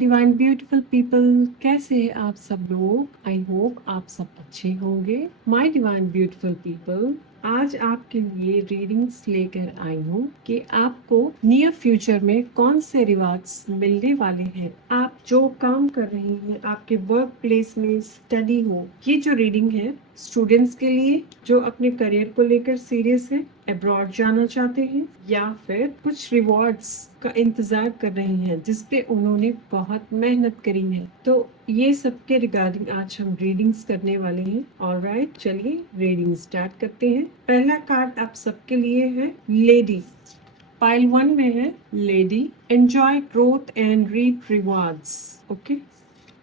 Divine beautiful people, कैसे हैं आप सब लोग। आई होप आप सब अच्छे होंगे। माय डिवाइन ब्यूटीफुल पीपल, आज आपके लिए रीडिंग्स लेकर आई हूँ कि आपको नियर फ्यूचर में कौन से रिवार्ड्स मिलने वाले हैं। आप जो काम कर रही हैं, आपके वर्क प्लेस में स्टडी हो, ये जो रीडिंग है स्टूडेंट्स के लिए जो अपने करियर को लेकर सीरियस है, अब्रॉड जाना चाहते हैं या फिर कुछ रिवॉर्ड्स का इंतजार कर रही हैं जिसपे उन्होंने बहुत मेहनत करी है। तो ये सब के रिगार्डिंग आज हम रीडिंग्स करने वाले हैं। ऑलराइट, चलिए रीडिंग स्टार्ट करते हैं। पहला कार्ड आप सबके लिए है लेडी। पाइल 1 में है lady, enjoy growth and reap rewards. Okay.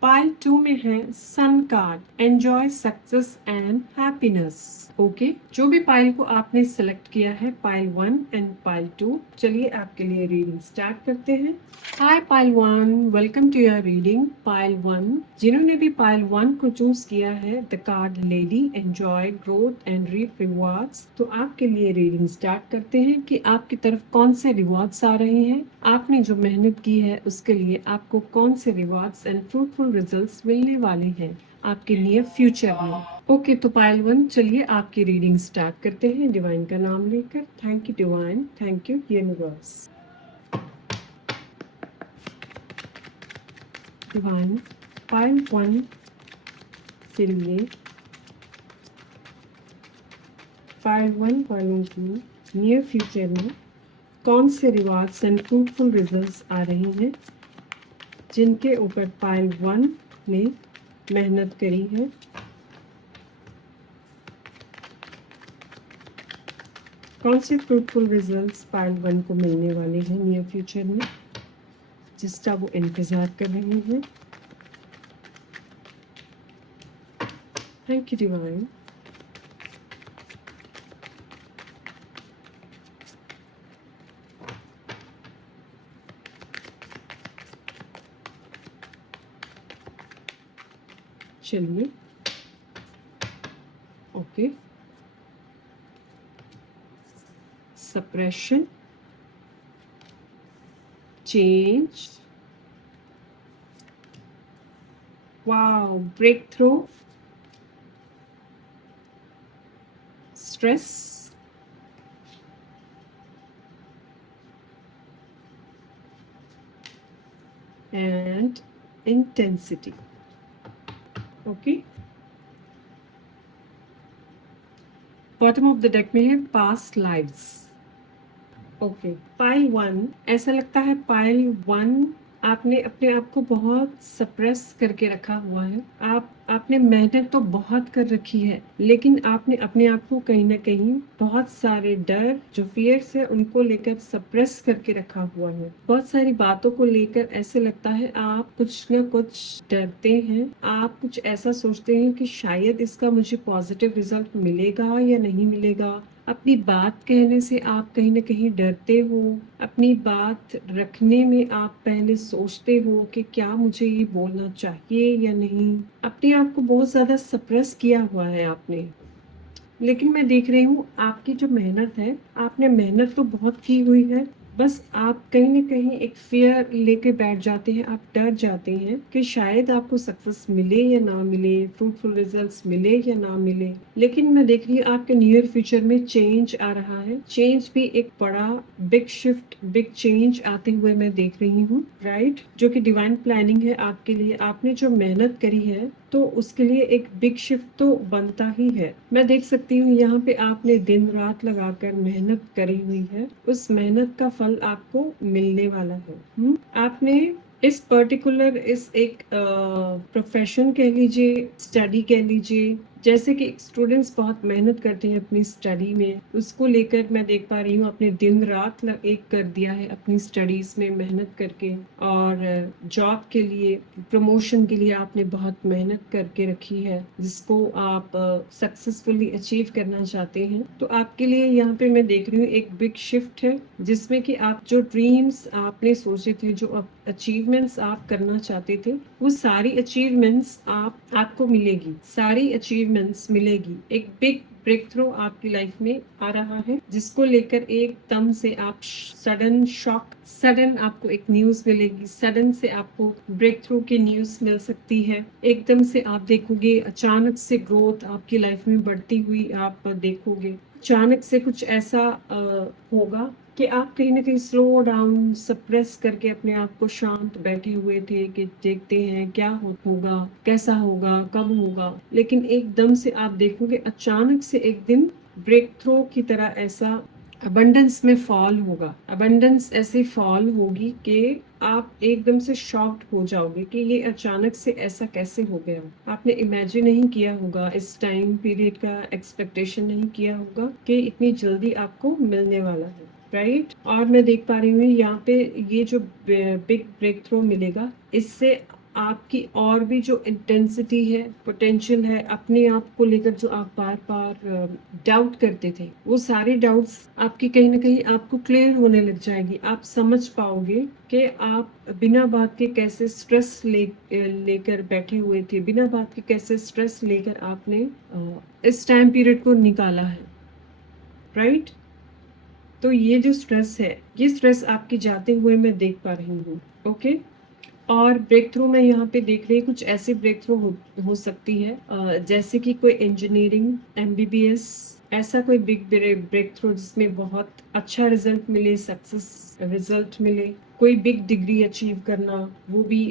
Pile 2 में है sun card, enjoy success and happiness. Okay, जो भी पाइल को आपने सिलेक्ट किया है, पाइल 1 एंड पाइल 2, चलिए आपके लिए रीडिंग स्टार्ट करते हैं। Hi pile 1, welcome to your reading. Pile 1, जिन्होंने भी पाइल 1 को चूज किया है, the card lady, enjoy growth and reap rewards, तो आपके लिए रीडिंग स्टार्ट करते हैं कि आपकी तरफ कौन से रिवॉर्ड्स आ रहे हैं। आपने जो मेहनत की है उसके लिए आपको कौन से रिवॉर्ड्स एंड फ्रूटफुल रिजल्ट्स मिलने वाले हैं आपके नियर फ्यूचर में। ओके, तो पाइल 1, चलिए आपकी रीडिंग स्टार्ट करते हैं डिवाइन का नाम लेकर। Thank you divine, thank you universe. Divine, pile 1 के लिए पाइल 1 वालों की नियर फ्यूचर में कौन से रिवार्ड्स एंड फ्रूटफुल रिजल्ट्स आ रही हैं जिनके ऊपर पाइल 1 ने मेहनत करी है। कौन से फ्रूटफुल रिजल्ट्स पाइल 1 को मिलने वाले हैं नियर फ्यूचर में जिसका वो इंतजार कर रही हैं। Thank you divine. चलिए, okay. Suppression, change, wow, breakthrough, stress, and intensity. Okay, bottom of the deck में है पास्ट लाइव्स। ओके, पाइल 1, ऐसा लगता है पाइल 1 आपने अपने आप को बहुत सप्रेस करके रखा हुआ है। आपने मेहनत तो बहुत कर रखी है, लेकिन आपने अपने आप को कहीं ना कहीं बहुत सारे डर जो फियर्स है उनको लेकर सप्रेस करके रखा हुआ है। बहुत सारी बातों को लेकर ऐसे लगता है आप कुछ ना कुछ डरते हैं। आप कुछ ऐसा सोचते हैं कि शायद इसका मुझे पॉजिटिव रिजल्ट मिलेगा या नहीं मिलेगा। अपनी बात कहने से आप कहीं ना कहीं डरते हो। अपनी बात रखने में आप पहले सोचते हो कि क्या मुझे ये बोलना चाहिए या नहीं। अपने आप को बहुत ज़्यादा सप्रेस किया हुआ है आपने। लेकिन मैं देख रही हूँ आपकी जो मेहनत है, आपने मेहनत तो बहुत की हुई है, बस आप कहीं ना कहीं एक फियर लेके बैठ जाते हैं। आप डर जाते हैं कि शायद आपको सक्सेस मिले या ना मिले, फ्रूटफुल रिजल्ट्स मिले या ना मिले। लेकिन मैं देख रही हूँ आपके नियर फ्यूचर में चेंज आ रहा है। चेंज भी एक बड़ा बिग शिफ्ट, बिग चेंज आते हुए मैं देख रही हूँ, राइट, जो कि डिवाइन प्लानिंग है आपके लिए। आपने जो मेहनत करी है तो उसके लिए एक बिग शिफ्ट तो बनता ही है। मैं देख सकती हूँ यहाँ पे आपने दिन रात लगाकर मेहनत करी हुई है, उस मेहनत का फल आपको मिलने वाला है। आपने इस पर्टिकुलर इस एक प्रोफेशन कह लीजिए, स्टडी कह लीजिए, जैसे कि स्टूडेंट्स बहुत मेहनत करते हैं अपनी स्टडी में, उसको लेकर मैं देख पा रही हूँ आपने दिन रात एक कर दिया है अपनी स्टडीज में मेहनत करके। और जॉब के लिए, प्रमोशन के लिए आपने बहुत मेहनत करके रखी है जिसको आप सक्सेसफुली अचीव करना चाहते हैं। तो आपके लिए यहाँ पे मैं देख रही हूँ एक बिग शिफ्ट है जिसमें कि आप जो ड्रीम्स आपने सोचे थे, जो अचीवमेंट्स आप करना चाहते थे, वो सारी अचीवमेंट्स आपको मिलेगी, सारी अचीवमेंट्स मिलेगी। एक बिग ब्रेक थ्रू आपकी लाइफ में आ रहा है, जिसको लेकर एकदम से आप सडन शॉक, सडन आपको एक न्यूज मिलेगी, सडन से आपको ब्रेक थ्रू की न्यूज मिल सकती है। एकदम से आप देखोगे अचानक से ग्रोथ आपकी लाइफ में बढ़ती हुई आप देखोगे। अचानक से कुछ ऐसा होगा कि आप कहीं ना कहीं स्लो डाउन, सप्रेस करके अपने आप को शांत बैठे हुए थे कि देखते हैं क्या होगा, कैसा होगा, कब होगा, लेकिन एकदम से आप देखोगे अचानक से एक दिन ब्रेक थ्रू की तरह ऐसा अबंडेंस में फॉल होगा। अबंडेंस ऐसे फॉल होगी कि आप एकदम से शॉक्ड हो जाओगे कि ये अचानक से ऐसा कैसे हो गया। आपने इमेजिन नहीं किया होगा, इस टाइम पीरियड का एक्सपेक्टेशन नहीं किया होगा कि इतनी जल्दी आपको मिलने वाला है, राइट। और मैं देख पा रही हूँ यहाँ पे ये जो बिग ब्रेक थ्रू मिलेगा, इससे आपकी और भी जो इंटेंसिटी है, पोटेंशियल है अपने आप को लेकर, जो आप बार बार डाउट करते थे, वो सारे डाउट्स आपकी कहीं ना कहीं आपको क्लियर होने लग जाएगी। आप समझ पाओगे कि आप बिना बात के कैसे स्ट्रेस लेकर बैठे हुए थे, बिना बात के कैसे स्ट्रेस लेकर आपने इस टाइम पीरियड को निकाला है, राइट। तो ये जो स्ट्रेस है, ये स्ट्रेस आपकी जाते हुए मैं देख पा रही हूँ, ओके। और ब्रेक थ्रू मैं यहाँ पे देख रही हूँ, कुछ ऐसे ब्रेक थ्रू हो सकती है जैसे कि कोई इंजीनियरिंग, एमबीबीएस, ऐसा कोई बिग ब्रेक थ्रू जिसमें बहुत अच्छा रिजल्ट मिले, सक्सेस रिजल्ट मिले, कोई बिग डिग्री अचीव करना, वो भी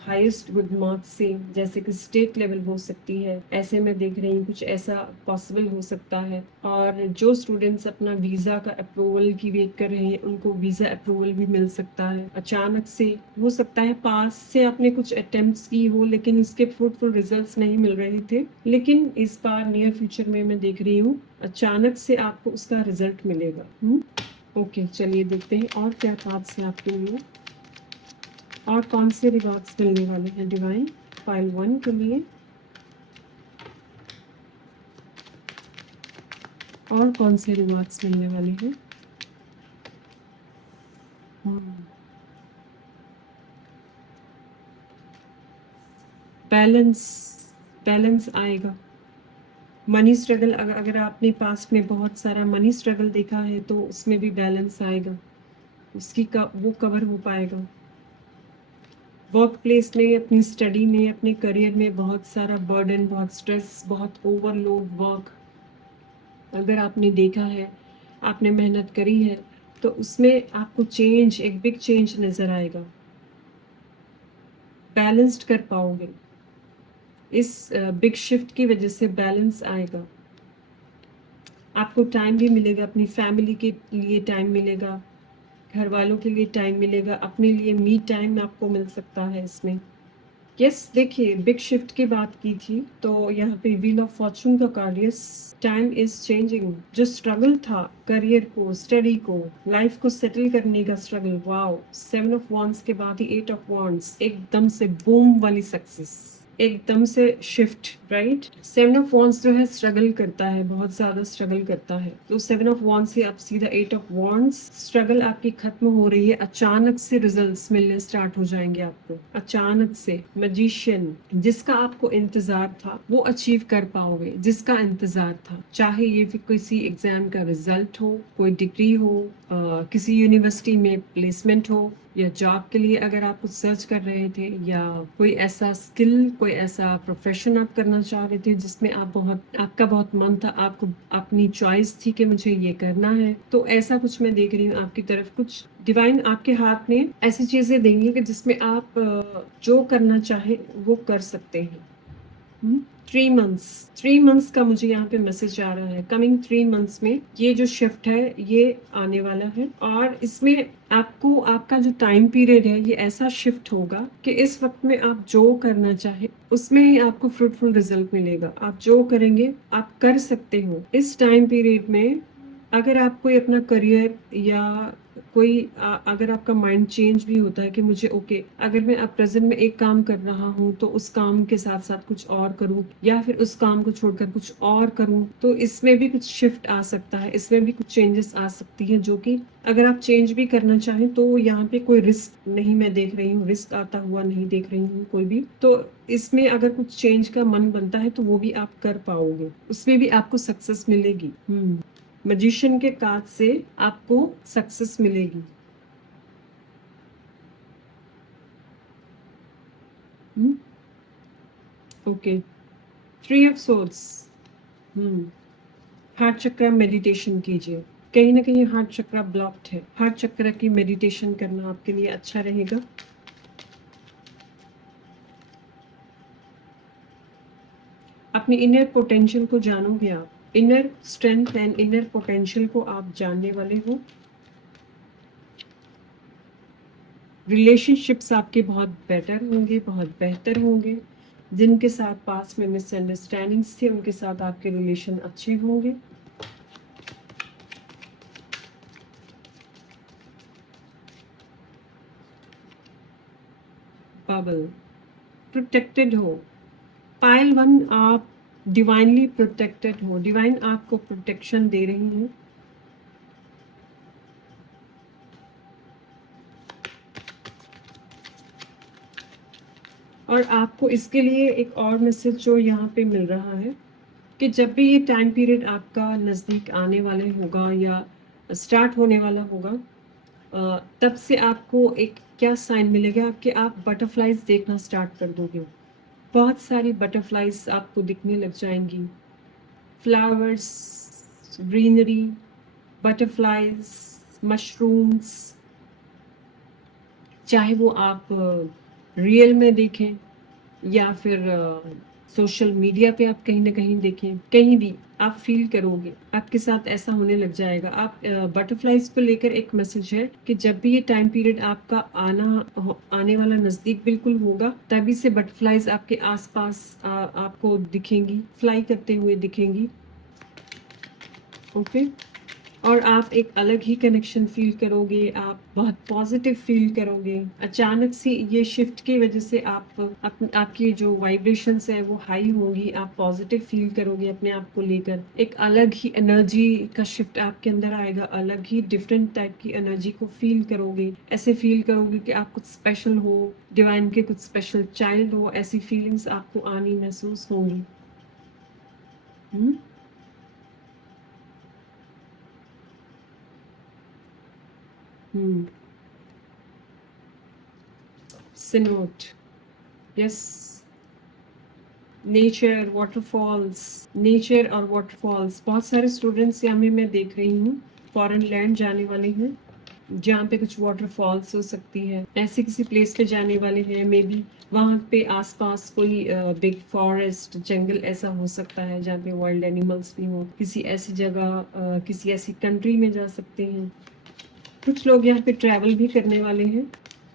हाईएस्ट गुड मार्क्स से, जैसे कि स्टेट लेवल हो सकती है, ऐसे मैं देख रही हूँ कुछ ऐसा पॉसिबल हो सकता है। और जो स्टूडेंट्स अपना वीज़ा का अप्रूवल की वेट कर रहे हैं, उनको वीज़ा अप्रूवल भी मिल सकता है अचानक से। हो सकता है पास से आपने कुछ अटेम्प्ट्स की हो लेकिन उसके फ्रूटफुल रिजल्ट्स नहीं मिल रहे थे, लेकिन इस बार नियर फ्यूचर में मैं देख रही हूँ अचानक से आपको उसका रिजल्ट मिलेगा। ओके, चलिए देखते हैं और क्या कार्ड्स हैं आपके लिए, और कौन से रिवॉर्ड्स मिलने वाले हैं डिवाइन पाइल 1 के लिए, और कौन से रिवॉर्ड्स मिलने वाले हैं। बैलेंस, बैलेंस आएगा। मनी स्ट्रगल, अगर आपने पास्ट में बहुत सारा मनी स्ट्रगल देखा है तो उसमें भी बैलेंस आएगा, वो कवर हो पाएगा। वर्क प्लेस में, अपनी स्टडी में, अपने करियर में बहुत सारा बर्डन, बहुत स्ट्रेस, बहुत ओवरलोड वर्क अगर आपने देखा है, आपने मेहनत करी है, तो उसमें आपको चेंज, एक बिग चेंज नज़र आएगा। बैलेंस्ड कर पाओगे, इस बिग शिफ्ट की वजह से बैलेंस आएगा। आपको टाइम भी मिलेगा, अपनी फैमिली के लिए टाइम मिलेगा, घर वालों के लिए टाइम मिलेगा, अपने लिए मी टाइम आपको मिल सकता है इसमें। यस, देखिए बिग शिफ्ट की बात की थी तो यहाँ पे व्हील ऑफ फॉर्चून का card, yes, time is changing. जो स्ट्रगल था करियर को, स्टडी को, लाइफ को सेटल करने का स्ट्रगल, वाओ, 7 ऑफ वॉन्ड्स के बाद ही 8 ऑफ वॉन्ड्स, एकदम से बूम वाली सक्सेस, एकदम से शिफ्ट, राइट। 7 ऑफ वॉन्ड्स जो है स्ट्रगल करता है, बहुत ज्यादा स्ट्रगल करता है, तो 7 ऑफ वॉन्ड्स से अब सीधा 8 ऑफ वॉन्ड्स, स्ट्रगल आपकी खत्म हो रही है, अचानक से रिजल्ट्स मिलने स्टार्ट हो जाएंगे आपको, अचानक से। मैजिशियन, जिसका आपको इंतजार था वो अचीव कर पाओगे, जिसका इंतजार था, चाहे ये भी किसी एग्जाम का रिजल्ट हो, कोई डिग्री हो, किसी यूनिवर्सिटी में प्लेसमेंट हो, या जॉब के लिए अगर आप कुछ सर्च कर रहे थे, या कोई ऐसा स्किल, कोई ऐसा प्रोफेशन आप करना चाह रहे थे जिसमें आपका बहुत मन था, आपको अपनी चॉइस थी कि मुझे ये करना है, तो ऐसा कुछ मैं देख रही हूँ आपकी तरफ। कुछ डिवाइन आपके हाथ में ऐसी चीजें देंगे कि जिसमें आप जो करना चाहे वो कर सकते हैं। 3 मंथ्स का मुझे यहाँ पे मैसेज आ रहा है। कमिंग 3 मंथ्स में ये जो शिफ्ट है ये आने वाला है, और इसमें आपको आपका जो टाइम पीरियड है ये ऐसा शिफ्ट होगा कि इस वक्त में आप जो करना चाहे उसमें ही आपको फ्रूटफुल रिजल्ट मिलेगा। आप जो करेंगे आप कर सकते हो इस टाइम पीरियड में। अगर आप कोई अपना करियर या कोई अगर आपका माइंड चेंज भी होता है कि मुझे ओके अगर मैं अब प्रेजेंट में एक काम कर रहा हूँ तो उस काम के साथ साथ कुछ और करूँ या फिर उस काम को छोड़कर कुछ और करूँ, तो इसमें भी कुछ शिफ्ट आ सकता है, इसमें भी कुछ चेंजेस आ सकती है, जो कि अगर आप चेंज भी करना चाहें तो यहाँ पे कोई रिस्क नहीं मैं देख रही हूँ, रिस्क आता हुआ नहीं देख रही हूँ कोई भी। तो इसमें अगर कुछ चेंज का मन बनता है तो वो भी आप कर पाओगे, उसमें भी आपको सक्सेस मिलेगी। मैजिशियन के कार्ड से आपको सक्सेस मिलेगी। Okay, 3 of swords. हार्ट चक्र मेडिटेशन कीजिए, कहीं ना कहीं हार्ट चक्र ब्लॉक्ड है, हार्ट चक्र की मेडिटेशन करना आपके लिए अच्छा रहेगा। अपनी इनर पोटेंशियल को जानोगे आप, inner strength and inner potential को आप जानने वाले हो। रिलेशनशिप्स आपके बहुत बेटर होंगे, बहुत बेहतर होंगे। जिनके साथ पास में मिसअंडरस्टैंडिंग्स थे उनके साथ आपके रिलेशन अच्छे होंगे। बबल, प्रोटेक्टेड हो। पाइल 1, आप डिवाइनली प्रोटेक्टेड हो, डिवाइन आपको प्रोटेक्शन दे रही है। और आपको इसके लिए एक और मैसेज जो यहाँ पे मिल रहा है कि जब भी ये टाइम पीरियड आपका नज़दीक आने वाला होगा या स्टार्ट होने वाला होगा, तब से आपको एक क्या साइन मिलेगा कि आप बटरफ्लाइज देखना स्टार्ट कर दोगे। बहुत सारी बटरफ्लाइज आपको दिखने लग जाएंगी, फ्लावर्स, ग्रीनरी, बटरफ्लाइज, मशरूम्स, चाहे वो आप रियल में देखें या फिर सोशल मीडिया पे आप कहीं ना कहीं देखें, कहीं भी आप फील करोगे आपके साथ ऐसा होने लग जाएगा। आप बटरफ्लाइज को लेकर एक मैसेज है कि जब भी ये टाइम पीरियड आपका आने वाला नज़दीक बिल्कुल होगा, तभी से बटरफ्लाइज आपके आसपास आपको दिखेंगी, फ्लाई करते हुए दिखेंगी। ओके, और आप एक अलग ही कनेक्शन फील करोगे, आप बहुत पॉजिटिव फील करोगे। अचानक से ये शिफ्ट की वजह से आपकी जो वाइब्रेशंस है वो हाई होंगी, आप पॉजिटिव फील करोगे अपने आप को लेकर। एक अलग ही एनर्जी का शिफ्ट आपके अंदर आएगा, अलग ही डिफरेंट टाइप की एनर्जी को फील करोगे। ऐसे फील करोगे कि आप कुछ स्पेशल हो, डिवाइन के कुछ स्पेशल चाइल्ड हो, ऐसी फीलिंग्स आपको आनी महसूस होंगी। सिनोट, यस, नेचर, वाटरफॉल्स, नेचर और वाटरफॉल्स। बहुत सारे स्टूडेंट्स यहाँ में मैं देख रही हूँ फॉरेन लैंड जाने वाले हैं, जहाँ पे कुछ वाटरफॉल्स हो सकती है, ऐसे किसी प्लेस पे जाने वाले हैं। मे बी वहाँ पे आसपास कोई बिग फॉरेस्ट, जंगल ऐसा हो सकता है जहाँ पे वाइल्ड एनिमल्स भी हो। किसी ऐसी जगह, किसी ऐसी कंट्री में जा सकते हैं। कुछ लोग यहाँ पे ट्रैवल भी करने वाले हैं,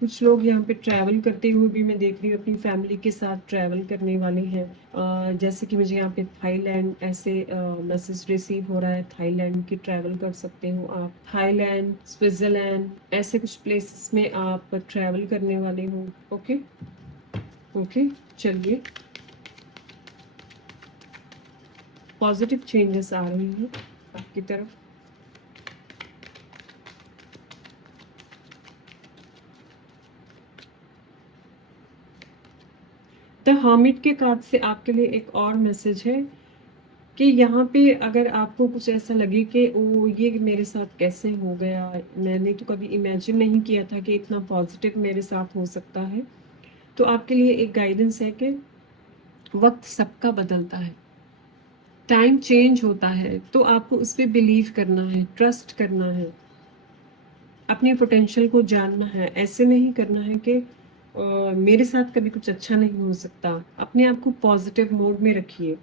कुछ लोग यहाँ पे ट्रैवल करते हुए भी मैं देख रही हूँ, अपनी फैमिली के साथ ट्रैवल करने वाले हैं। जैसे कि मुझे यहाँ पे थाईलैंड ऐसे मैसेज रिसीव हो रहा है, थाईलैंड की ट्रैवल कर सकते हो आप, थाईलैंड, स्विट्जरलैंड, ऐसे कुछ प्लेसेस में आप ट्रैवल करने वाले हो। ओके ओके, चलिए, पॉजिटिव चेंजेस आ रही हैं आपकी तरफ। द हर्मिट के कार्ड से आपके लिए एक और मैसेज है कि यहाँ पे अगर आपको कुछ ऐसा लगे कि ओ ये मेरे साथ कैसे हो गया, मैंने तो कभी इमेजिन नहीं किया था कि इतना पॉजिटिव मेरे साथ हो सकता है, तो आपके लिए एक गाइडेंस है कि वक्त सबका बदलता है, टाइम चेंज होता है, तो आपको उस पर बिलीव करना है, ट्रस्ट करना है, अपने पोटेंशियल को जानना है। ऐसे नहीं करना है कि मेरे साथ कभी कुछ अच्छा नहीं हो सकता। अपने आप को पॉजिटिव मोड में रखिए।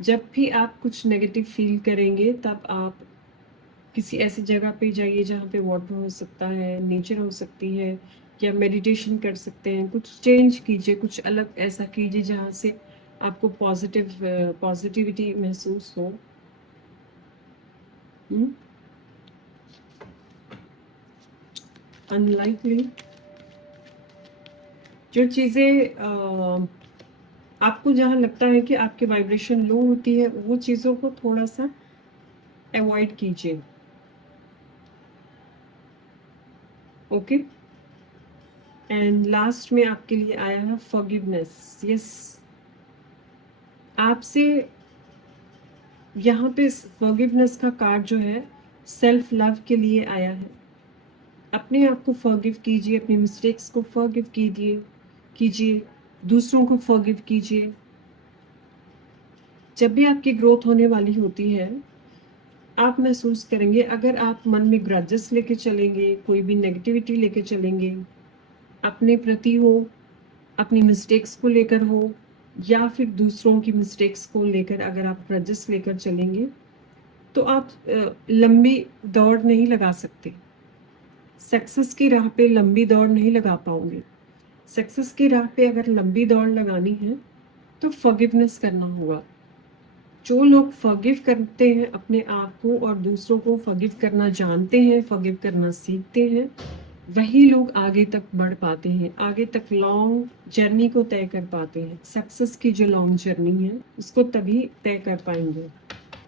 जब भी आप कुछ नेगेटिव फील करेंगे तब आप किसी ऐसी जगह पे जाइए जहाँ पे वाटर हो सकता है, नेचर हो सकती है, या मेडिटेशन कर सकते हैं। कुछ चेंज कीजिए, कुछ अलग ऐसा कीजिए जहाँ से आपको पॉजिटिविटी महसूस हो। अनलाइकली। जो चीज़ें आपको जहाँ लगता है कि आपकी वाइब्रेशन लो होती है, वो चीज़ों को थोड़ा सा अवॉइड कीजिए। ओके। एंड लास्ट में आपके लिए आया है फॉरगिवनेस। यस, आपसे यहाँ पे फॉरगिवनेस का कार्ड जो है सेल्फ लव के लिए आया है। अपने आप को फॉरगिव कीजिए, अपनी मिस्टेक्स को फॉरगिव कीजिए, दूसरों को फॉरगिव कीजिए। जब भी आपकी ग्रोथ होने वाली होती है, आप महसूस करेंगे, अगर आप मन में ग्रजेस लेके चलेंगे, कोई भी नेगेटिविटी लेके चलेंगे, अपने प्रति हो, अपनी मिस्टेक्स को लेकर हो, या फिर दूसरों की मिस्टेक्स को लेकर अगर आप ग्रजेस लेकर चलेंगे, तो आप लंबी दौड़ नहीं लगा सकते। सक्सेस की राह पे लंबी दौड़ नहीं लगा पाओगे। सक्सेस की राह पे अगर लंबी दौड़ लगानी है तो फॉरगिवनेस करना होगा। जो लोग फॉरगिव करते हैं अपने आप को और दूसरों को फॉरगिव करना जानते हैं, फॉरगिव करना सीखते हैं, वही लोग आगे तक बढ़ पाते हैं, आगे तक लॉन्ग जर्नी को तय कर पाते हैं। सक्सेस की जो लॉन्ग जर्नी है उसको तभी तय कर पाएंगे।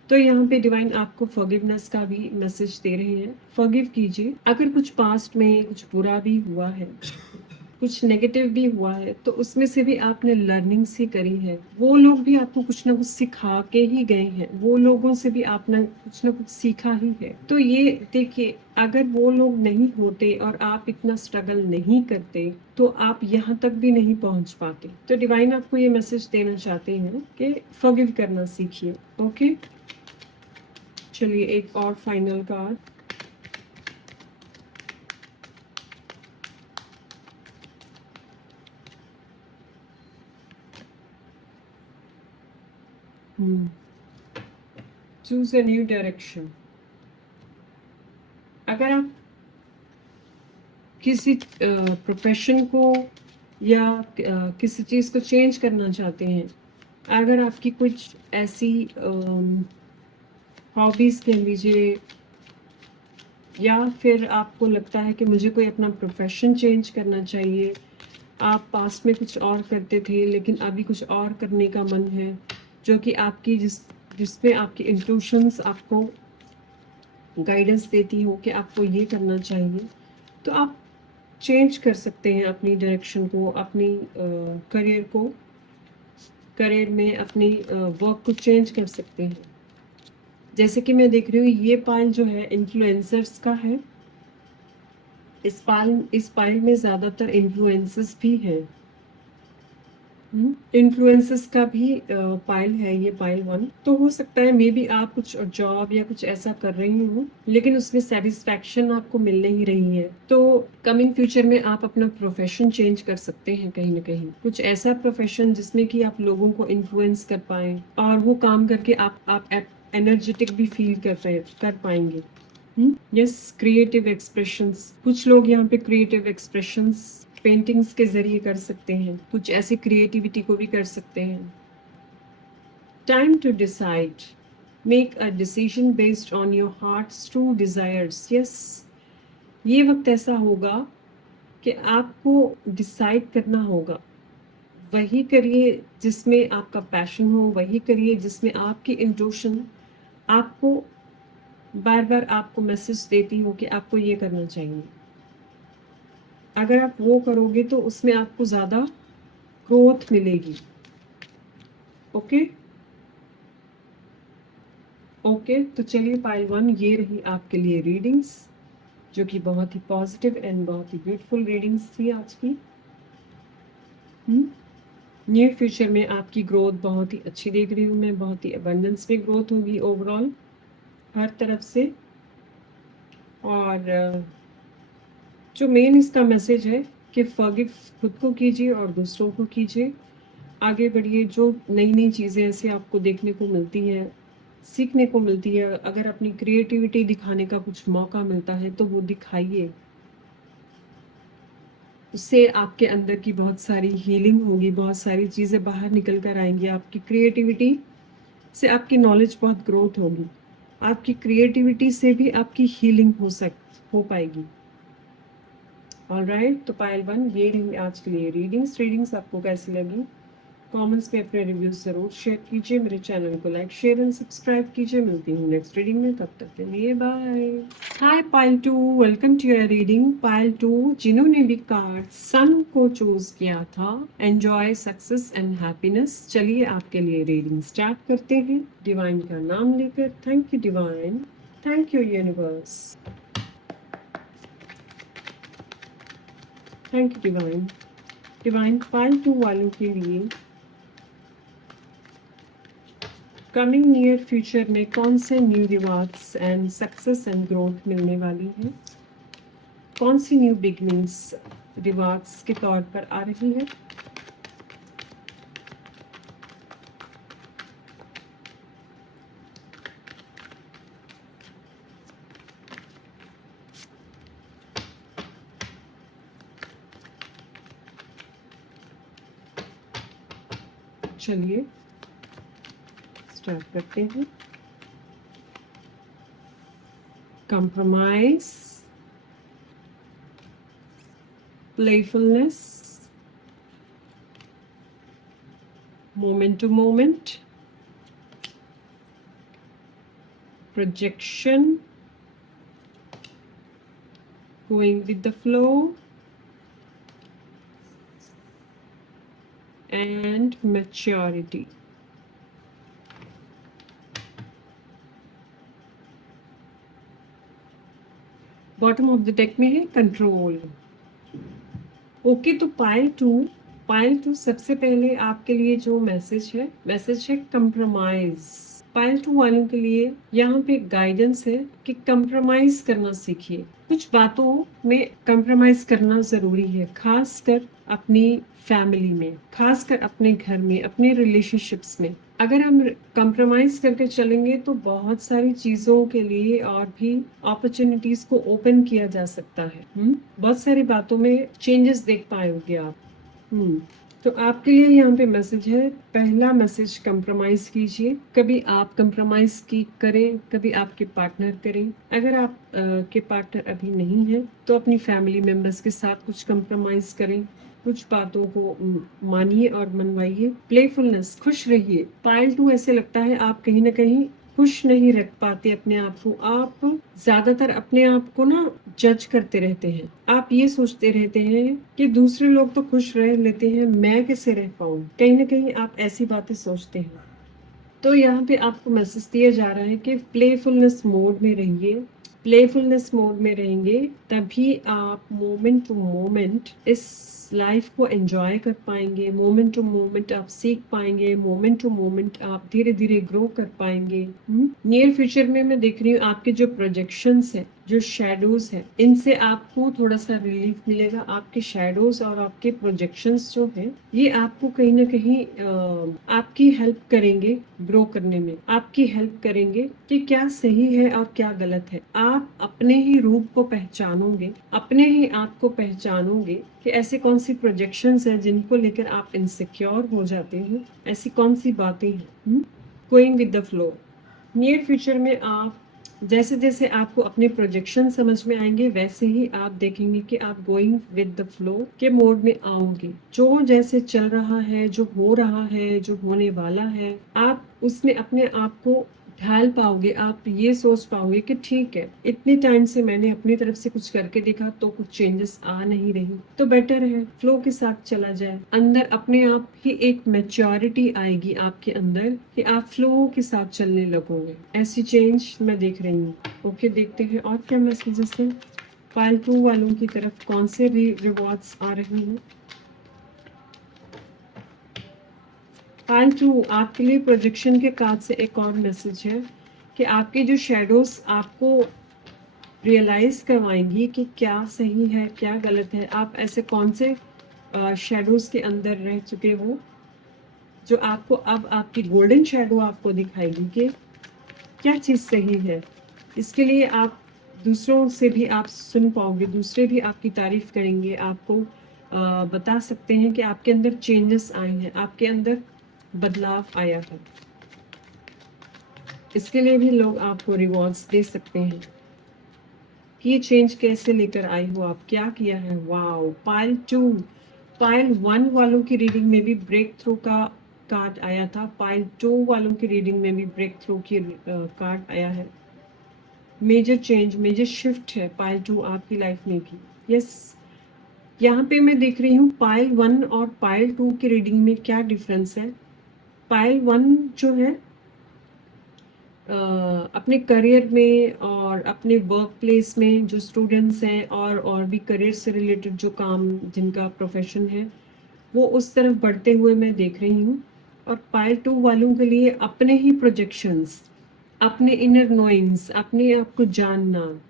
तो यहाँ पे डिवाइन आपको फॉरगिवनेस का भी मैसेज दे रहे हैं। फॉरगिव कीजिए। अगर कुछ पास्ट में कुछ बुरा भी हुआ है, कुछ नेगेटिव भी हुआ है, तो उसमें से भी आपने लर्निंग्स ही करी है। वो लोग भी आपको कुछ ना कुछ सिखा के ही गए हैं, वो लोगों से भी आपने कुछ ना कुछ सीखा ही है। तो ये देखिए, अगर वो लोग नहीं होते और आप इतना स्ट्रगल नहीं करते तो आप यहाँ तक भी नहीं पहुँच पाते। तो डिवाइन आपको ये मैसेज देना चाहते हैं कि फॉरगिव करना सीखिए। ओके, चलिए एक और final card. Choose a new direction. अगर आप किसी प्रोफेशन को या किसी चीज़ को चेंज करना चाहते हैं, अगर आपकी कुछ ऐसी हॉबीज़ कह लीजिए, या फिर आपको लगता है कि मुझे कोई अपना प्रोफेशन चेंज करना चाहिए, आप पास्ट में कुछ और करते थे लेकिन अभी कुछ और करने का मन है, जो कि आपकी जिसमें आपकी इंट्यूशंस आपको गाइडेंस देती हो कि आपको ये करना चाहिए, तो आप चेंज कर सकते हैं अपनी डायरेक्शन को, अपनी करियर में अपनी वर्क को चेंज कर सकते हैं। जैसे कि मैं देख रही हूँ, ये पाइल जो है इन्फ्लुएंसर्स का है। इस पाइल में ज़्यादातर इन्फ्लुएंसर्स भी हैं। इन्फ्लुएंसर्स का भी पाइल है ये, पाइल 1। तो हो सकता है मे बी आप कुछ जॉब या कुछ ऐसा कर रही हो लेकिन उसमें सेटिस्फैक्शन आपको मिल नहीं रही है। तो कमिंग फ्यूचर में आप अपना प्रोफेशन चेंज कर सकते हैं, कहीं ना कहीं कुछ ऐसा प्रोफेशन जिसमें कि आप लोगों को इन्फ्लुएंस कर पाए और वो काम करके आप एनर्जेटिक भी फील कर पाएंगे। Yes, creative expressions. कुछ लोग यहाँ पे क्रिएटिव एक्सप्रेशंस पेंटिंग्स के जरिए कर सकते हैं, कुछ ऐसी क्रिएटिविटी को भी कर सकते हैं। Time to decide, make a decision based on your heart's true desires. Yes, ये वक्त ऐसा होगा कि आपको डिसाइड करना होगा। वही करिए जिसमें आपका पैशन हो, वही करिए जिसमें आपकी इंट्यूशन आपको बार बार आपको मैसेज देती हो कि आपको ये करना चाहिए। अगर आप वो करोगे तो उसमें आपको ज़्यादा ग्रोथ मिलेगी। ओके ओके, तो चलिए पाइल 1 ये रही आपके लिए रीडिंग्स, जो कि बहुत ही पॉजिटिव एंड बहुत ही ब्यूटीफुल रीडिंग्स थी आज की। नियर फ्यूचर में आपकी ग्रोथ बहुत ही अच्छी देख रही हूँ मैं, बहुत ही अबंडेंस में ग्रोथ होगी ओवरऑल हर तरफ से। और जो मेन इसका मैसेज है कि फॉरगिव खुद को कीजिए और दूसरों को कीजिए, आगे बढ़िए। जो नई नई चीज़ें ऐसे आपको देखने को मिलती हैं, सीखने को मिलती है, अगर अपनी क्रिएटिविटी दिखाने का कुछ मौका मिलता है तो वो दिखाइए। उससे आपके अंदर की बहुत सारी हीलिंग होगी, बहुत सारी चीज़ें बाहर निकल कर आएंगी। आपकी क्रिएटिविटी से आपकी नॉलेज बहुत ग्रोथ होगी, आपकी क्रिएटिविटी से भी आपकी हीलिंग हो पाएगी। ऑलराइट, तो पायल 1 ये रही आज के लिए रीडिंग्स आपको कैसी लगी कमेंट्स में अपने रिव्यूज जरूर शेयर कीजिए, मेरे चैनल को लाइक शेयर एंड सब्सक्राइब कीजिए। मिलती हूँ नेक्स्ट रीडिंग में, तब तक के लिए bye. Hi pile 2, welcome to your reading. Pile 2 जिन्होंने भी कार्ड सन को चूज किया था, एंजॉय सक्सेस एंड हैप्पीनेस। चलिए आपके लिए रीडिंग स्टार्ट करते हैं डिवाइन का नाम लेकर। Thank you divine, thank you universe, thank you divine. Divine pile 2 वालों के लिए कमिंग नियर फ्यूचर में कौन से new rewards and success and growth मिलने वाली है, कौन सी न्यू बिगनिंग्स रिवार्ड्स के तौर पर आ रही है। चलिए स्टार्ट करते हैं। Compromise, playfulness, moment to moment, projection, going with the flow, and maturity. Bottom of the deck में है कंट्रोल। ओके, तो पायल टू सबसे पहले आपके लिए जो मैसेज है कंप्रोमाइज। पायल 2 वालों के लिए यहाँ पे गाइडेंस है कि कंप्रोमाइज करना सीखिए। कुछ बातों में कंप्रोमाइज करना जरूरी है, खासकर अपनी फैमिली में, खासकर अपने घर में, अपने रिलेशनशिप्स में। अगर हम कंप्रोमाइज करके चलेंगे तो बहुत सारी चीजों के लिए और भी अपॉर्चुनिटीज को ओपन किया जा सकता है। बहुत सारी बातों में चेंजेस देख पाओगे आप। तो आपके लिए यहाँ पे मैसेज है, पहला मैसेज कंप्रोमाइज कीजिए। कभी आप कंप्रोमाइज की करें, कभी आपके पार्टनर करें। अगर आप के पार्टनर अभी नहीं है तो अपनी फैमिली मेंबर्स के साथ कुछ कंप्रोमाइज करें, कुछ बातों को मानिए और मनवाइए। प्लेफुलनेस, खुश रहिए। पायल 2 ऐसे लगता है आप कहीं ना कहीं खुश नहीं रख पाते अपने आप को। आप ज्यादातर अपने आप को ना जज करते रहते हैं। आप ये सोचते रहते हैं कि दूसरे लोग तो खुश रह लेते हैं, मैं कैसे रह पाऊं। कहीं ना कहीं आप ऐसी बातें सोचते हैं। तो यहाँ पे आपको मैसेज दिया जा रहा है कि प्लेफुलनेस मोड में रहिए। प्लेफुलनेस मोड में रहेंगे तभी आप मोमेंट टू मोमेंट इस लाइफ को एंजॉय कर पाएंगे। मोमेंट टू मोमेंट आप सीख पाएंगे, मोमेंट टू मोमेंट आप धीरे धीरे ग्रो कर पाएंगे। नियर फ्यूचर में मैं देख रही हूँ आपके जो प्रोजेक्शंस है, जो शेडोज है, इनसे आपको थोड़ा सा रिलीफ मिलेगा। आपके शेडोज और आपके प्रोजेक्शंस जो है ये आपको कहीं ना कहीं आपकी हेल्प करेंगे ग्रो करने में, आपकी हेल्प करेंगे कि क्या सही है और क्या गलत है। आप अपने ही रूप को पहचानोगे, अपने ही आप को पहचानोगे कि ऐसे कौन सी प्रोजेक्शंस हैं जिनको लेकर आप इनसिक्योर हो जाते हैं, ऐसी कौन सी बातें हैं। Going with the flow. Near future में आप जैसे जैसे आपको अपने प्रोजेक्शन समझ में आएंगे वैसे ही आप देखेंगे कि आप गोइंग विद द फ्लो के मोड में आओगे। जो जैसे चल रहा है, जो हो रहा है, जो होने वाला है, आप उसमें अपने आप को ढाल पाओगे। आप ये सोच पाओगे कि ठीक है, इतने टाइम से मैंने अपनी तरफ से कुछ करके देखा तो कुछ चेंजेस आ नहीं रही, तो बेटर है फ्लो के साथ चला जाए। अंदर अपने आप ही एक मैच्योरिटी आएगी आपके अंदर कि आप फ्लो के साथ चलने लगोगे। ऐसी चेंज मैं देख रही हूँ। ओके, देखते हैं और क्या मैसेजेस हैं। पायल 2 वालों की तरफ कौन से रिवॉर्ड्स आ रहे हैं। पायल 2 आपके लिए प्रोजेक्शन के कार्ड से एक और मैसेज है कि आपके जो शेडोज आपको रियलाइज करवाएंगी कि क्या सही है क्या गलत है। आप ऐसे कौन से शेडोज के अंदर रह चुके हो जो आपको अब आपकी गोल्डन शेडो आपको दिखाएगी कि क्या चीज़ सही है। इसके लिए आप दूसरों से भी आप सुन पाओगे, दूसरे भी आपकी तारीफ करेंगे, आपको बता सकते हैं कि आपके अंदर चेंजेस आए हैं, आपके अंदर बदलाव आया है। इसके लिए भी लोग आपको रिवॉर्ड्स दे सकते हैं। कि ये चेंज कैसे लेकर आई हो आप, क्या किया है। वाओ, पाइल 2, पाइल 1 वालों की रीडिंग में भी ब्रेक थ्रू का कार्ड आया था, पाइल 2 वालों की रीडिंग में भी ब्रेक थ्रू की कार्ड आया है। मेजर चेंज, मेजर शिफ्ट है पाइल 2 आपकी लाइफ में भी। यस, यहाँ पे मैं देख रही हूँ पाइल 1 और पाइल 2 की रीडिंग में क्या डिफरेंस है। पाइल 1 जो है अपने करियर में और अपने वर्क प्लेस में जो स्टूडेंट्स हैं और भी करियर से रिलेटेड जो काम जिनका प्रोफेशन है वो उस तरफ बढ़ते हुए मैं देख रही हूँ। और पाइल 2 वालों के लिए अपने ही प्रोजेक्शंस, अपने इनर नोइंग्स, अपने आप को जानना,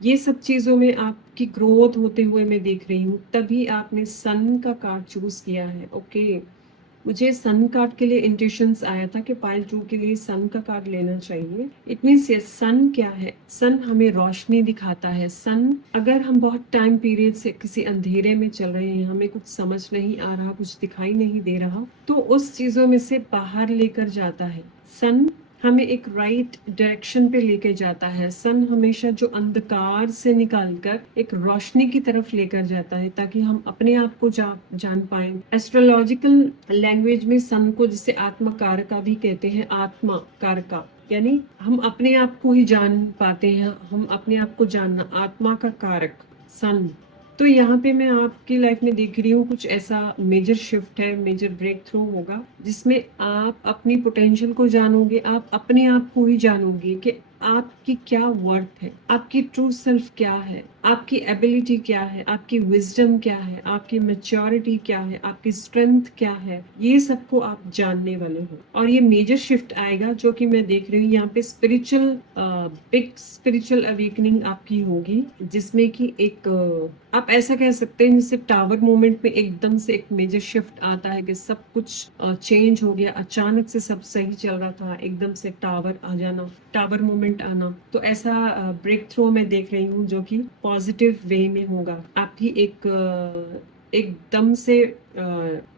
ये सब चीज़ों में आपकी ग्रोथ होते हुए मैं देख रही हूँ। तभी आपने सन का कार्ड चूज़ किया है। ओके, मुझे सन कार्ड के लिए इंट्यूशंस आया था कि पाइल 2 के लिए सन का कार्ड लेना चाहिए। इट मीन्स ये सन क्या है, सन हमें रोशनी दिखाता है। सन, अगर हम बहुत टाइम पीरियड से किसी अंधेरे में चल रहे हैं, हमें कुछ समझ नहीं आ रहा, कुछ दिखाई नहीं दे रहा, तो उस चीज़ों में से बाहर लेकर जाता है। सन हमें एक राइट डायरेक्शन पे लेके जाता है। सन हमेशा जो अंधकार से निकालकर एक रोशनी की तरफ लेकर जाता है ताकि हम अपने आप को जान पाए। एस्ट्रोलॉजिकल लैंग्वेज में सन को जिसे आत्मा कारका भी कहते हैं, आत्मा कारका यानी हम अपने आप को ही जान पाते हैं, हम अपने आप को जानना, आत्मा का कारक सन। तो यहाँ पे मैं आपकी लाइफ में देख रही हूँ कुछ ऐसा मेजर शिफ्ट है, मेजर ब्रेक थ्रू होगा जिसमें आप अपनी पोटेंशियल को जानोगे, आप अपने आप को ही जानोगे कि आपकी क्या वर्थ है, आपकी ट्रू सेल्फ क्या है, आपकी एबिलिटी क्या है, आपकी विजडम क्या है, आपकी मैच्योरिटी क्या है, आपकी स्ट्रेंथ क्या है, ये सबको आप जानने वाले हो। और ये मेजर शिफ्ट आएगा जो कि मैं देख रही हूँ यहाँ पे स्पिरिचुअल, बिग स्पिरिचुअल अवेकनिंग आपकी होगी, जिसमें कि एक आप ऐसा कह सकते हैं जैसे टावर मोमेंट में एकदम से एक मेजर शिफ्ट आता है कि सब कुछ चेंज हो गया, अचानक से सब सही चल रहा था, एकदम से टावर आ जाना, टावर मोमेंट आना। तो ऐसा ब्रेक थ्रू मैं देख रही हूँ जो कि पॉजिटिव वे में होगा। आपकी एकदम से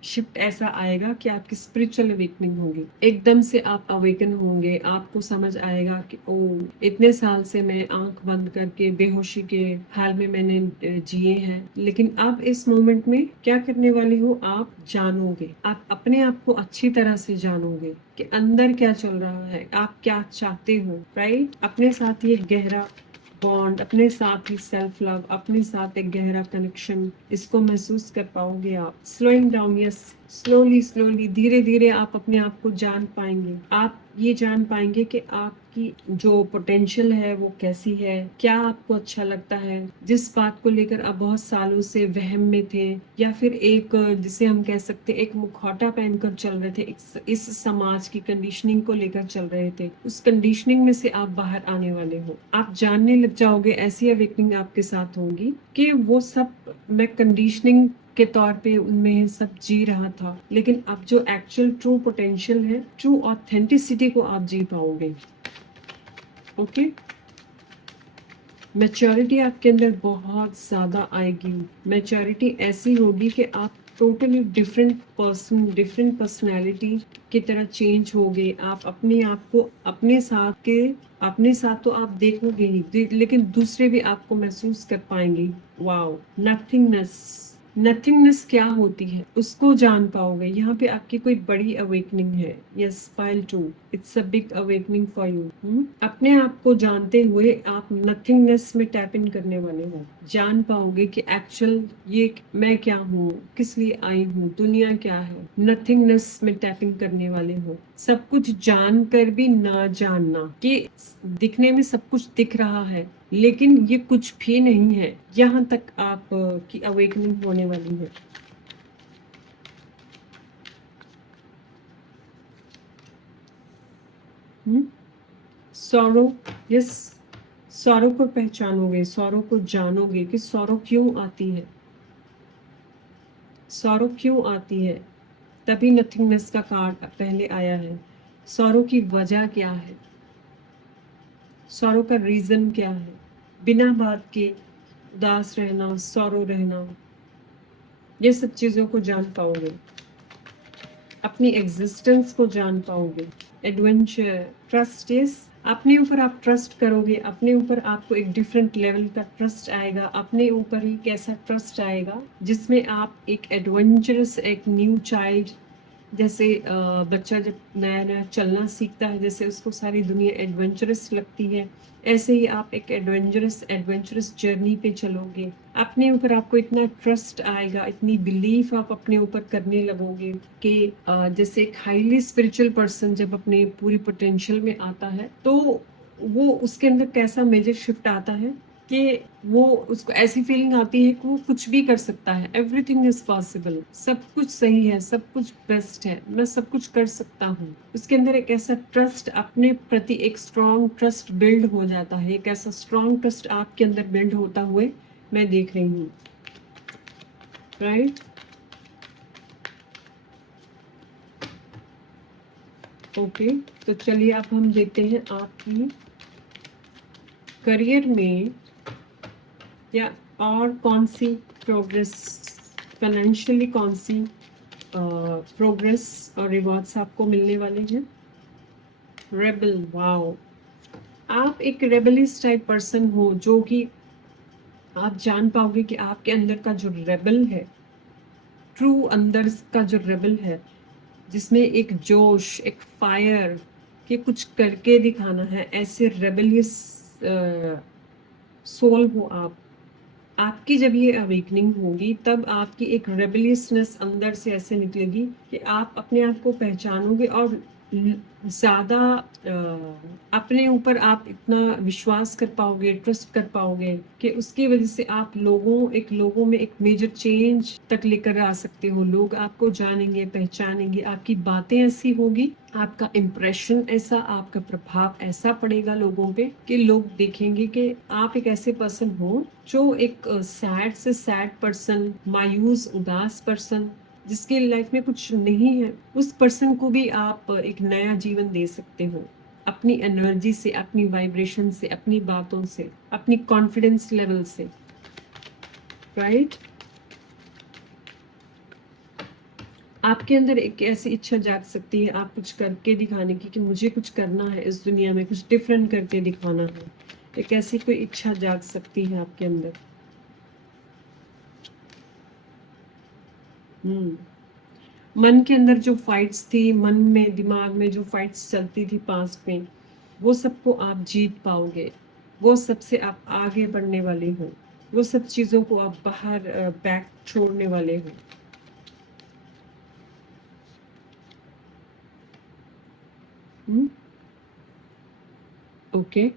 शिफ्ट ऐसा आएगा कि आपकी स्पिरिचुअल अवेकनिंग होगी, एकदम से आप अवेकन होंगे, आपको समझ आएगा कि ओ, इतने साल से मैं आंख बंद करके बेहोशी के हाल में मैंने जिए हैं, लेकिन अब इस मोमेंट में क्या करने वाली हो, आप जानोगे, आप अपने आप को अच्छी तरह से जानोगे कि अंदर क्या चल रहा है, आप क्या चाहते हो। राइट, अपने साथ ये गहरा बॉन्ड, अपने साथ ही सेल्फ लव, अपने साथ एक गहरा कनेक्शन, इसको महसूस कर पाओगे आप। Slowing down, yes, slowly slowly, धीरे धीरे आप अपने आप को जान पाएंगे। आप ये जान पाएंगे कि आपकी जो पोटेंशियल है वो कैसी है, क्या आपको अच्छा लगता है, जिस बात को लेकर आप बहुत सालों से वहम में थे, या फिर एक जिसे हम कह सकते एक मुखौटा पहनकर चल रहे थे, इस समाज की कंडीशनिंग को लेकर चल रहे थे, उस कंडीशनिंग में से आप बाहर आने वाले हो। आप जानने लग जाओगे, ऐसी अवेकनिंग आपके साथ होगी कि वो सब मैं कंडीशनिंग के तौर पे उनमें सब जी रहा था, लेकिन अब जो एक्चुअल ट्रू पोटेंशियल है, ट्रू ऑथेंटिसिटी को आप जी पाओगे। ओके, मैच्योरिटी आपके अंदर बहुत ज़्यादा आएगी। मैच्योरिटी ऐसी होगी कि आप totally different person, different personality की तरह चेंज होगे। आप अपने आप को अपने साथ तो आप देखोगे ही, लेकिन दूसरे भी आपको महसूस कर पाएंगे। वाओ, नथिंगनेस, नथिंगनेस क्या होती है उसको जान पाओगे। यहाँ पे आपकी कोई बड़ी अवेकनिंग है। Yes, pile 2, it's a big awakening for you. अपने आप को जानते हुए आप नथिंगनेस में टैप इन करने वाले हो, जान पाओगे कि एक्चुअल ये मैं क्या हूँ, किस लिए आई हूँ, दुनिया क्या है। नथिंगनेस में टैप इन करने वाले हो। सब कुछ जान कर भी ना जानना, कि दिखने में सब कुछ दिख रहा है लेकिन ये कुछ भी नहीं है, यहाँ तक आप की अवेकनिंग होने वाली है। सौरो, यस, सौरो को पहचानोगे, सौरो को जानोगे कि सौरो क्यों आती है, सौरो क्यों आती है। तभी नथिंगनेस का कार्ड पहले आया है। सौरो की वजह क्या है, सौरो का रीजन क्या है, बिना बात के उदास रहना, सौरो रहना, ये सब चीज़ों को जान पाओगे। अपनी एग्जिस्टेंस को जान पाओगे। एडवेंचर, ट्रस्ट, यस, अपने ऊपर आप ट्रस्ट करोगे, अपने ऊपर आपको एक डिफरेंट लेवल का ट्रस्ट आएगा, अपने ऊपर ही कैसा ट्रस्ट आएगा जिसमें आप एक एडवेंचरस, एक न्यू चाइल्ड, जैसे बच्चा जब नया नया चलना सीखता है, जैसे उसको सारी दुनिया एडवेंचरस लगती है, ऐसे ही आप एक एडवेंचरस एडवेंचरस जर्नी पे चलोगे। अपने ऊपर आपको इतना ट्रस्ट आएगा, इतनी बिलीफ आप अपने ऊपर करने लगोगे कि जैसे एक हाईली स्पिरिचुअल पर्सन जब अपने पूरी पोटेंशियल में आता है तो वो उसके अंदर कैसा मेजर शिफ्ट आता है कि वो उसको ऐसी फीलिंग आती है कि वो कुछ भी कर सकता है, एवरीथिंग इज पॉसिबल, सब कुछ सही है, सब कुछ बेस्ट है, मैं सब कुछ कर सकता हूँ। उसके अंदर एक ऐसा ट्रस्ट अपने प्रति, एक स्ट्रॉन्ग ट्रस्ट बिल्ड हो जाता है, एक ऐसा स्ट्रॉन्ग ट्रस्ट आपके अंदर बिल्ड होता हुए मैं देख रही हूँ, राइट। ओके, तो चलिए अब हम देखते हैं आपकी करियर में या और कौन सी प्रोग्रेस, फाइनेंशियली कौन सी प्रोग्रेस और रिवॉर्ड्स आपको मिलने वाले हैं। रेबल, वाओ, आप एक रेबलिस टाइप पर्सन हो जो कि आप जान पाओगे कि आपके अंदर का जो रेबल है, ट्रू अंदर का जो रेबल है, जिसमें एक जोश, एक फायर कि कुछ करके दिखाना है, ऐसे रेबलियस सोल हो आप। आपकी जब ये अवेकनिंग होगी तब आपकी एक रेबलियसनेस अंदर से ऐसे निकलेगी कि आप अपने आप को पहचानोगे और ज़्यादा अपने ऊपर आप इतना विश्वास कर पाओगे, ट्रस्ट कर पाओगे कि उसकी वजह से आप लोगों में एक मेजर चेंज तक लेकर आ सकते हो। लोग आपको जानेंगे, पहचानेंगे, आपकी बातें ऐसी होगी, आपका इम्प्रेशन ऐसा, आपका प्रभाव ऐसा पड़ेगा लोगों पे कि लोग देखेंगे कि आप एक ऐसे पर्सन हो जो एक सैड से सैड पर्सन, मायूस उदास पर्सन, जिसकी लाइफ में कुछ नहीं है, उस पर्सन को भी आप एक नया जीवन दे सकते हो अपनी एनर्जी से, अपनी वाइब्रेशन से, अपनी बातों से, अपनी कॉन्फिडेंस लेवल से, राइट। आपके अंदर एक ऐसी इच्छा जाग सकती है आप कुछ करके दिखाने की कि मुझे कुछ करना है इस दुनिया में, कुछ डिफरेंट करके दिखाना है, एक ऐसी कोई इच्छा जाग सकती है आपके अंदर। मन के अंदर जो फाइट्स थी, मन में, दिमाग में जो फाइट्स चलती थी पास्ट में, वो सबको आप जीत पाओगे, वो सबसे आप आगे बढ़ने वाले हो, वो सब चीज़ों को आप बाहर बैक छोड़ने वाले हो। ओके,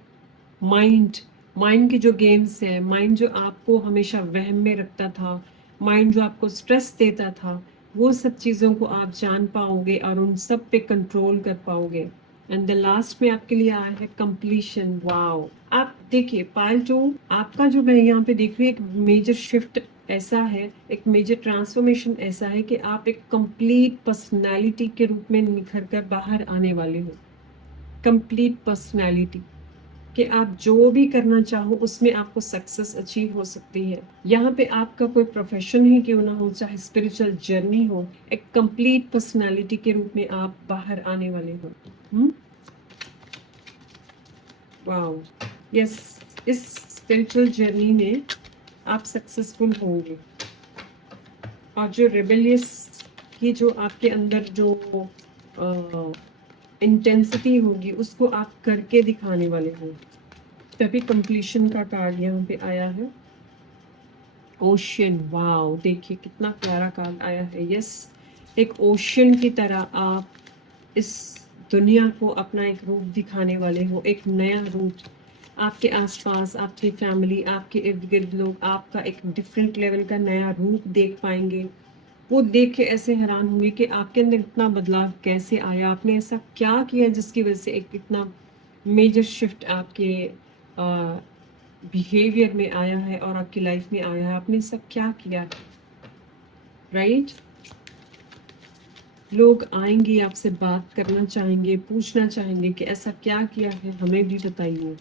माइंड, माइंड के जो गेम्स हैं, माइंड जो आपको हमेशा वहम में रखता था, माइंड जो आपको स्ट्रेस देता था, वो सब चीज़ों को आप जान पाओगे और उन सब पे कंट्रोल कर पाओगे। एंड द लास्ट में आपके लिए आया है कंप्लीशन। वाओ, आप देखिए पायल, जो आपका जो मैं यहाँ पे देख रही हूँ, एक मेजर शिफ्ट ऐसा है, एक मेजर ट्रांसफॉर्मेशन ऐसा है कि आप एक कंप्लीट पर्सनालिटी के रूप में निखर कर बाहर आने वाले हो। कंप्लीट पर्सनालिटी कि आप जो भी करना चाहो उसमें आपको सक्सेस अचीव हो सकती है। यहाँ पे आपका कोई प्रोफेशन ही क्यों ना हो, चाहे स्पिरिचुअल जर्नी हो, एक कंप्लीट पर्सनालिटी के रूप में आप बाहर आने वाले हो। वाओ, यस, इस स्पिरिचुअल जर्नी में आप सक्सेसफुल होंगे और जो रिबेलियस की जो आपके अंदर जो इंटेंसिटी होगी उसको आप करके दिखाने वाले हो। तभी कंप्लीशन का कार्ड यहाँ पे आया है। ओशियन, वाओ, देखिए कितना प्यारा कार्ड आया है। यस, एक ओशियन की तरह आप इस दुनिया को अपना एक रूप दिखाने वाले हो, एक नया रूप। आपके आसपास, आपकी फैमिली, आपके इर्द गिर्द लोग आपका एक डिफरेंट लेवल का नया रूप देख पाएंगे। वो देख के ऐसे हैरान होंगे कि आपके अंदर इतना बदलाव कैसे आया, आपने ऐसा क्या किया जिसकी वजह से एक इतना मेजर शिफ्ट आपके बिहेवियर में आया है और आपकी लाइफ में आया है, आपने सब क्या किया, राइट। लोग आएंगे, आपसे बात करना चाहेंगे, पूछना चाहेंगे कि ऐसा क्या किया है, हमें भी बताइए।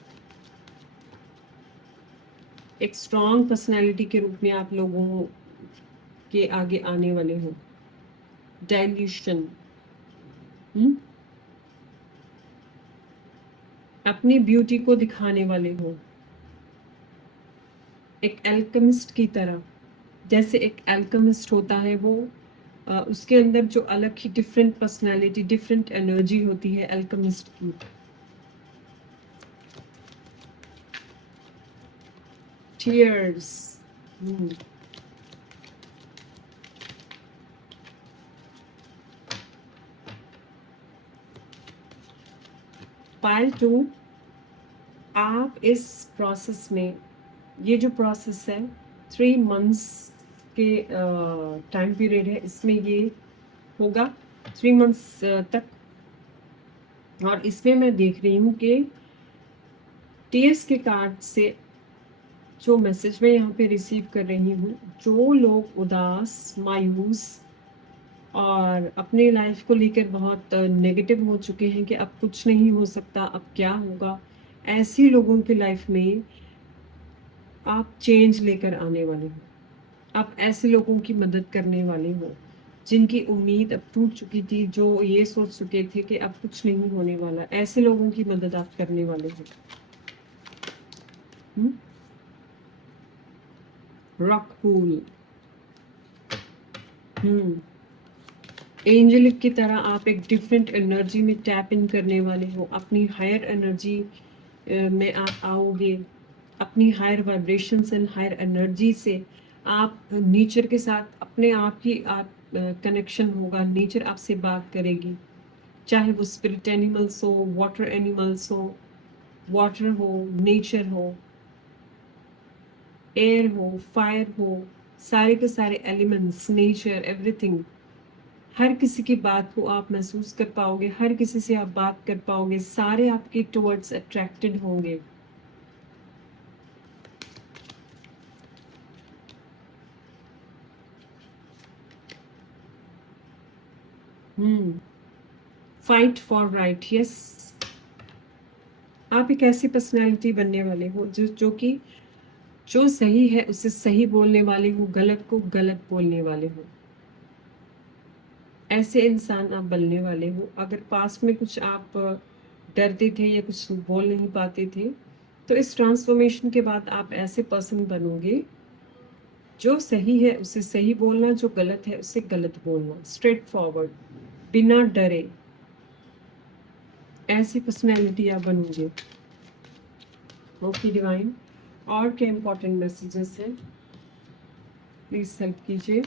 एक स्ट्रॉन्ग पर्सनैलिटी के रूप में आप लोगों के आगे आने वाले हो। डाइल्यूशन, हम्म, अपनी ब्यूटी को दिखाने वाले हो, एक एल्केमिस्ट की तरह। जैसे एक एल्केमिस्ट होता है, वो उसके अंदर जो अलग ही डिफरेंट पर्सनालिटी, डिफरेंट एनर्जी होती है एल्केमिस्ट की। टीयर्स। पार्ट 2, आप इस प्रोसेस में, ये जो प्रोसेस है 3 मंथ्स के टाइम पीरियड है, इसमें ये होगा 3 मंथ्स तक। और इसमें मैं देख रही हूँ कि टीएस के कार्ड से जो मैसेज मैं यहाँ पे रिसीव कर रही हूँ, जो लोग उदास, मायूस और अपने लाइफ को लेकर बहुत नेगेटिव हो चुके हैं कि अब कुछ नहीं हो सकता, अब क्या होगा, ऐसी लोगों की लाइफ में आप चेंज लेकर आने वाले हो। आप ऐसे लोगों की मदद करने वाले हो जिनकी उम्मीद अब टूट चुकी थी, जो ये सोच चुके थे कि अब कुछ नहीं होने वाला। ऐसे लोगों की मदद आप करने वाले हो। Rock pool. एंजलिक की तरह आप एक डिफरेंट एनर्जी में टैप इन करने वाले हो। अपनी हायर एनर्जी में आप आओगे। अपनी higher vibrations and higher energy से आप नेचर के साथ अपने आप ही आप कनेक्शन होगा। नेचर आपसे बात करेगी, चाहे वो स्पिरिट एनिमल्स हो, वाटर एनिमल्स हो, वाटर हो, नेचर हो, एयर हो, फायर हो, सारे के सारे एलिमेंट्स, नेचर, एवरीथिंग। हर किसी की बात को आप महसूस कर पाओगे, हर किसी से आप बात कर पाओगे, सारे आपके टुवर्ड्स अट्रैक्टेड होंगे। Fight for right. यस, आप एक ऐसी पर्सनैलिटी बनने वाले हो जो कि जो सही है उसे सही बोलने वाले हो, गलत को गलत बोलने वाले हो। ऐसे इंसान आप बनने वाले हो। अगर पास्ट में कुछ आप डरते थे या कुछ बोल नहीं पाते थे, तो इस ट्रांसफॉर्मेशन के बाद आप ऐसे पर्सन बनोगे, जो सही है उसे सही बोलना, जो गलत है उसे गलत बोलना, स्ट्रेट फॉरवर्ड, बिना डरे। ऐसी पर्सनैलिटी आप बनोगे। ओके डिवाइन, और क्या इंपॉर्टेंट मैसेजेस हैं, प्लीज हेल्प कीजिए।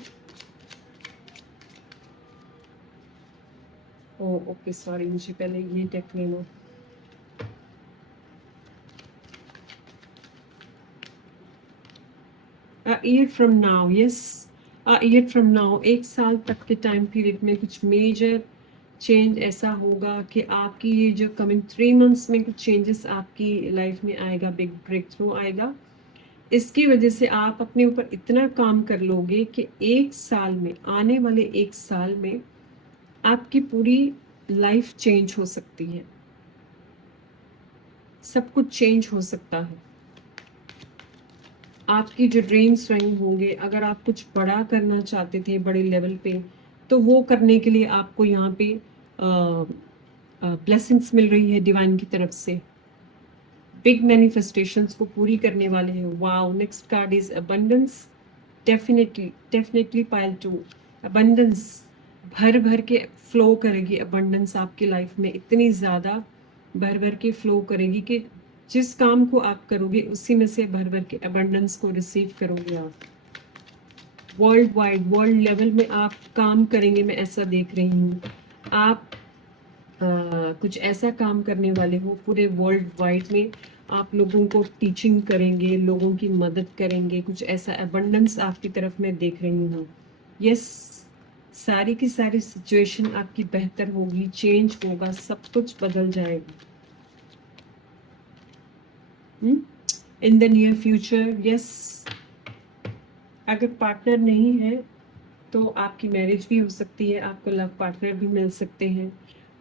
ओ ओके, सॉरी, मुझे पहले ये टेक लेना। Year from now. Yes, year from now, 1 साल तक के टाइम पीरियड में कुछ मेजर चेंज ऐसा होगा कि आपकी ये जो कमिंग 3 मंथ्स में कुछ चेंजेस आपकी लाइफ में आएगा, बिग ब्रेक थ्रू आएगा। इसकी वजह से आप अपने ऊपर इतना काम कर लोगे कि 1 साल में, आने वाले 1 साल में आपकी पूरी लाइफ चेंज हो सकती है। सब कुछ चेंज हो सकता है। आपकी जो ड्रीम्स रही होंगे, अगर आप कुछ बड़ा करना चाहते थे बड़े लेवल पे, तो वो करने के लिए आपको यहाँ पे ब्लेसिंग्स मिल रही है डिवाइन की तरफ से। बिग मैनिफेस्टेशंस को पूरी करने वाले हैं। Wow, next card is abundance. Definitely pile 2, abundance. भर भर के फ्लो करेगी अबंडेंस आपकी लाइफ में, इतनी ज़्यादा भर भर के फ्लो करेगी कि जिस काम को आप करोगे उसी में से भर भर के अबंडेंस को रिसीव करोगे आप। वर्ल्ड वाइड, वर्ल्ड लेवल में आप काम करेंगे, मैं ऐसा देख रही हूँ। आप कुछ ऐसा काम करने वाले हो पूरे वर्ल्ड वाइड में। आप लोगों को टीचिंग करेंगे, लोगों की मदद करेंगे, कुछ ऐसा अबंडेंस आपकी तरफ मैं देख रही हूँ। यस, सारी की सारी सिचुएशन आपकी बेहतर होगी, चेंज होगा, सब कुछ बदल जाएगा in the near future. Yes, अगर पार्टनर नहीं है तो आपकी मैरिज भी हो सकती है, आपको लव पार्टनर भी मिल सकते हैं।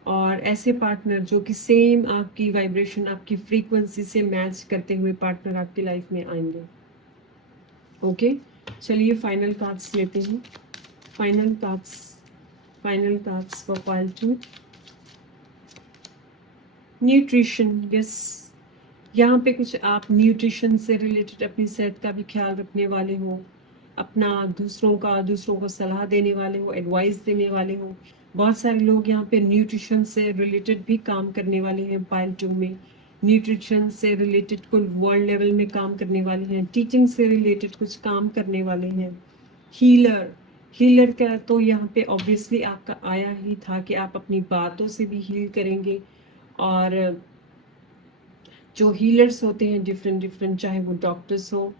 और ऐसे पार्टनर जो कि सेम आपकी वाइब्रेशन, आपकी फ्रीक्वेंसी से मैच करते हुए पार्टनर आपकी लाइफ में आएंगे। ओके, चलिए फाइनल कार्ड्स लेते हैं। Final cards for pile 2। Nutrition, yes, यहाँ पे कुछ आप न्यूट्रिशन से रिलेटेड अपनी सेहत का भी ख्याल रखने वाले हो, अपना दूसरों को सलाह देने वाले हो, एडवाइस देने वाले हो। बहुत सारे लोग यहाँ पे न्यूट्रिशन से रिलेटेड भी काम करने वाले हैं पाइल 2 में। न्यूट्रिशन से रिलेटेड कुल वर्ल्ड लेवल में काम करने वाले हैं, टीचिंग से रिलेटेड कुछ काम करने वाले हैं। हीलर का तो यहाँ पे ऑब्वियसली आपका आया ही था कि आप अपनी बातों से भी हील करेंगे। और जो हीलर्स होते हैं डिफरेंट, चाहे वो डॉक्टर्स हो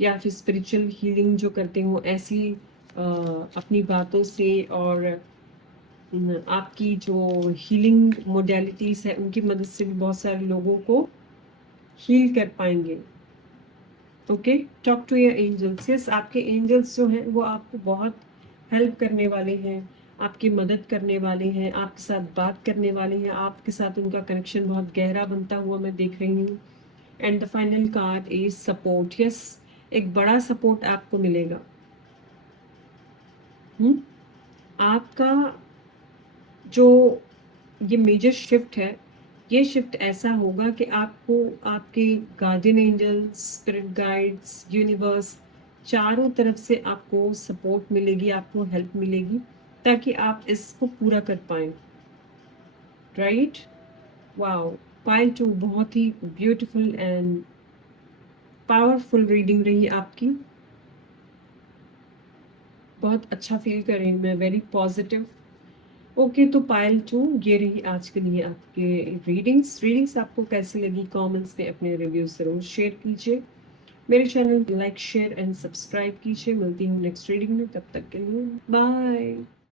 या फिर स्पिरिचुअल हीलिंग जो करते हो, ऐसी अपनी बातों से और आपकी जो हीलिंग मोडेलिटीज़ है उनकी मदद से भी बहुत सारे लोगों को हील कर पाएंगे। Okay, talk to your angels. Yes, आपके एंजल्स जो हैं वो आपको बहुत हेल्प करने वाले हैं, आपकी मदद करने वाले हैं, आपके साथ बात करने वाले हैं, आपके साथ उनका कनेक्शन बहुत गहरा बनता हुआ मैं देख रही हूँ। And the final card is support. Yes, एक बड़ा सपोर्ट आपको मिलेगा। आपका जो ये मेजर शिफ्ट है, ये शिफ्ट ऐसा होगा कि आपको आपके guardian angels, spirit guides, universe, चारों तरफ से आपको सपोर्ट मिलेगी, आपको हेल्प मिलेगी ताकि आप इसको पूरा कर पाएँ। राइट? वाओ! पाइल 2 बहुत ही ब्यूटीफुल एंड पावरफुल रीडिंग रही आपकी। बहुत अच्छा फील कर रही हूँ मैं, वेरी पॉजिटिव। ओके, तो पाइल 2 ये रही आज के लिए आपके रीडिंग्स आपको कैसी लगी कमेंट्स में अपने रिव्यू ज़रूर शेयर कीजिए। मेरे channel like share and subscribe कीजिए। मिलती हूँ नेक्स्ट रीडिंग में, तब तक के लिए बाय।